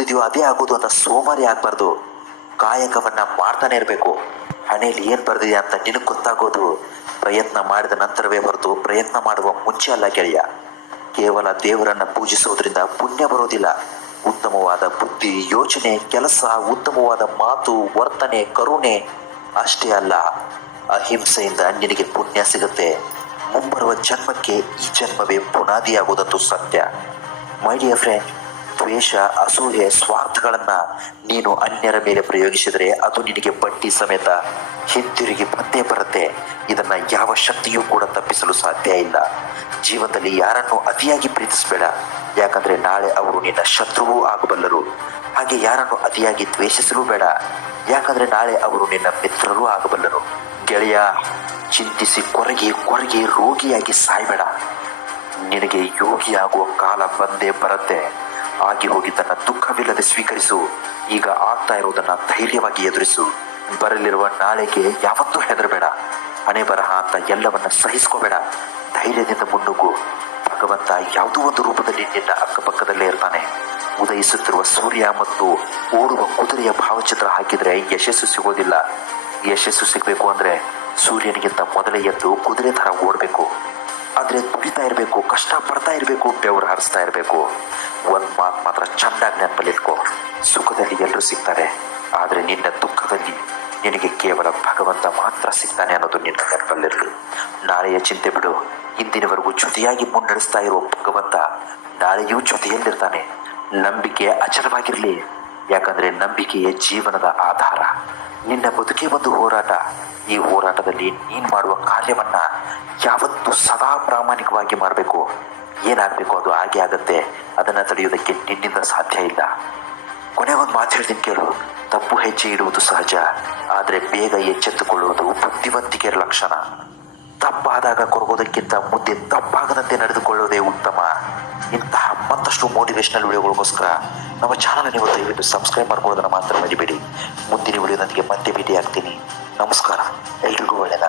ಬರ್ದಿದೆಯೋ ಅದೇ ಆಗೋದು ಅಂತ ಸೋಮಾರಿ ಆಗ್ಬಾರ್ದು. ಕಾಯಕವನ್ನ ಮಾಡ್ತಾನೆ ಇರಬೇಕು. ಹಣೆಯಲ್ಲಿ ಏನ್ ಬರ್ದಿದೆ ಅಂತ ನಿನಗೆ ಗೊತ್ತಾಗೋದು ಪ್ರಯತ್ನ ಮಾಡಿದ ನಂತರವೇ ಹೊರತು ಪ್ರಯತ್ನ ಮಾಡುವ ಮುಂಚೆ ಅಲ್ಲ ಗೆಳೆಯ. ಕೇವಲ ದೇವರನ್ನ ಪೂಜಿಸೋದ್ರಿಂದ ಪುಣ್ಯ ಬರೋದಿಲ್ಲ. ಉತ್ತಮವಾದ ಬುದ್ಧಿ, ಯೋಚನೆ, ಕೆಲಸ, ಉತ್ತಮವಾದ ಮಾತು, ವರ್ತನೆ, ಕರುಣೆ ಅಷ್ಟೇ ಅಲ್ಲ, ಅಹಿಂಸೆಯಿಂದ ನಿನಗೆ ಪುಣ್ಯ ಸಿಗುತ್ತೆ. ಮುಂಬರುವ ಜನ್ಮಕ್ಕೆ ಈ ಜನ್ಮವೇ ಬುನಾದಿಯಾಗುವುದಂತೂ ಸತ್ಯ. ಮೈ ಡಿಯರ್ ಫ್ರೆಂಡ್, ದ್ವೇಷ, ಅಸೂಯೆ, ಸ್ವಾರ್ಥಗಳನ್ನ ನೀನು ಅನ್ಯರ ಮೇಲೆ ಪ್ರಯೋಗಿಸಿದರೆ ಅದು ನಿನಗೆ ಬಡ್ಡಿ ಸಮೇತ ಹಿಂತಿರುಗಿ ಬಂದೇ ಬರುತ್ತೆ. ಇದನ್ನ ಯಾವ ಶಕ್ತಿಯೂ ಕೂಡ ತಪ್ಪಿಸಲು ಸಾಧ್ಯ ಇಲ್ಲ. ಜೀವನದಲ್ಲಿ ಯಾರನ್ನು ಅತಿಯಾಗಿ ಪ್ರೀತಿಸಬೇಡ, ಯಾಕಂದ್ರೆ ನಾಳೆ ಅವರು ನಿನ್ನ ಶತ್ರುವೂ ಆಗಬಲ್ಲರು. ಹಾಗೆ ಯಾರನ್ನು ಅತಿಯಾಗಿ ದ್ವೇಷಿಸಲೂ ಬೇಡ, ಯಾಕಂದ್ರೆ ನಾಳೆ ಅವರು ನಿನ್ನ ಮಿತ್ರರೂ ಆಗಬಲ್ಲರು. ಗೆಳೆಯ, ಚಿಂತಿಸಿ ಕೊರಗಿ ರೋಗಿಯಾಗಿ ಸಾಯ್ಬೇಡ. ನಿನಗೆ ಯೋಗಿಯಾಗುವ ಕಾಲ ಬಂದೇ ಬರುತ್ತೆ. ಆಗಿ ಹೋಗಿದ್ದನ್ನ ದುಃಖವಿಲ್ಲದೆ ಸ್ವೀಕರಿಸು. ಈಗ ಆಗ್ತಾ ಇರುವುದನ್ನ ಧೈರ್ಯವಾಗಿ ಎದುರಿಸು. ಬರಲಿರುವ ನಾಳೆಗೆ ಯಾವತ್ತೂ ಹೆದರಬೇಡ. ಹಣೆ ಬರಹ ಅಂತ ಎಲ್ಲವನ್ನ ಸಹಿಸ್ಕೋಬೇಡ. ಧೈರ್ಯದಿಂದ ಮುನ್ನುಗ್ಗು. ಭಗವಂತ ಯಾವುದೋ ಒಂದು ರೂಪದಲ್ಲಿ ನಿನ್ನ ಅಕ್ಕಪಕ್ಕದಲ್ಲೇ ಇರ್ತಾನೆ. ಉದಯಿಸುತ್ತಿರುವ ಸೂರ್ಯ ಮತ್ತು ಓಡುವ ಕುದುರೆಯ ಭಾವಚಿತ್ರ ಹಾಕಿದ್ರೆ ಯಶಸ್ಸು ಸಿಗೋದಿಲ್ಲ. ಯಶಸ್ಸು ಸಿಗಬೇಕು ಅಂದ್ರೆ ಸೂರ್ಯನಿಗಿಂತ ಮೊದಲೇ ಎದ್ದು ಕುದುರೆ ತರ ಓಡಬೇಕು. ಆದ್ರೆ ದುಡಿತಾ ಇರಬೇಕು, ಕಷ್ಟ ಪಡ್ತಾ ಇರಬೇಕು, ಬೆವರು ಹರಿಸ್ತಾ ಇರಬೇಕು. ಒಂದ್ ಮಾತು ಮಾತ್ರ ಚೆನ್ನಾಗಿ ನೆನಪಲ್ಲಿಟ್ಕೋ, ಸುಖದಲ್ಲಿ ಎಲ್ಲರೂ ಸಿಗ್ತಾರೆ, ಆದ್ರೆ ನಿನ್ನ ದುಃಖದಲ್ಲಿ ನಿನಗೆ ಕೇವಲ ಭಗವಂತ ಮಾತ್ರ ಸಿಗ್ತಾನೆ ಅನ್ನೋದು ನಿನ್ನ ನೆನಪಲ್ಲಿರಲಿ. ನಾಳೆಯ ಚಿಂತೆ ಬಿಡು. ಇಂದಿನವರೆಗೂ ಜೊತೆಯಾಗಿ ಮುನ್ನಡೆಸ್ತಾ ಇರುವ ಭಗವಂತ ನಾಳೆಯೂ ಜೊತೆಯಲ್ಲಿರ್ತಾನೆ. ನಂಬಿಕೆ ಅಚಲವಾಗಿರಲಿ, ಯಾಕಂದ್ರೆ ನಂಬಿಕೆಯೇ ಜೀವನದ ಆಧಾರ. ನಿನ್ನ ಬದುಕೇ ಒಂದು ಹೋರಾಟ. ಈ ಹೋರಾಟದಲ್ಲಿ ನೀನ್ ಮಾಡುವ ಕಾರ್ಯವನ್ನ ಯಾವತ್ತೂ ಸದಾ ಪ್ರಾಮಾಣಿಕವಾಗಿ ಮಾಡಬೇಕು. ಏನಾಗಬೇಕು ಅದು ಹಾಗೆ ಆಗತ್ತೆ. ಅದನ್ನ ತಡೆಯುವುದಕ್ಕೆ ನಿನ್ನಿಂದ ಸಾಧ್ಯ ಇಲ್ಲ. ಕೊನೆಗೊಂದು ಮಾತು ಹೇಳ್ತೀನಿ ಕೇಳು. ತಪ್ಪು ಹೆಜ್ಜೆ ಇಡುವುದು ಸಹಜ, ಆದ್ರೆ ಬೇಗ ಎಚ್ಚೆತ್ತುಕೊಳ್ಳುವುದು ಬುದ್ಧಿವಂತಿಕೆಯ ಲಕ್ಷಣ. ತಪ್ಪಾದಾಗ ಕೊರಗೋದಕ್ಕಿಂತ ಮುಂದೆ ತಪ್ಪಾಗದಂತೆ ನಡೆದುಕೊಳ್ಳುವುದೇ ಉತ್ತಮ. ಇಂತಹ ಮತ್ತಷ್ಟು ಮೋಟಿವೇಶನಲ್ ವಿಡಿಯೋಗಳಿಗೋಸ್ಕರ ನಮ್ಮ ಚಾನಲ್ ನೀವು ದಯವಿಟ್ಟು ಸಬ್ಸ್ಕ್ರೈಬ್ ಮಾಡ್ಕೊಳ್ಳೋದನ್ನ ಮಾತ್ರ ಮರಿಬೇಡಿ. ಮುಂದಿನ ವಿಡಿಯೋದೊಂದಿಗೆ ಮತ್ತೆ ಭೇಟಿ ಆಗ್ತೀನಿ. ನಮಸ್ಕಾರ, ಎಲ್ರಿಗೂ ಒಳ್ಳೆಯದ.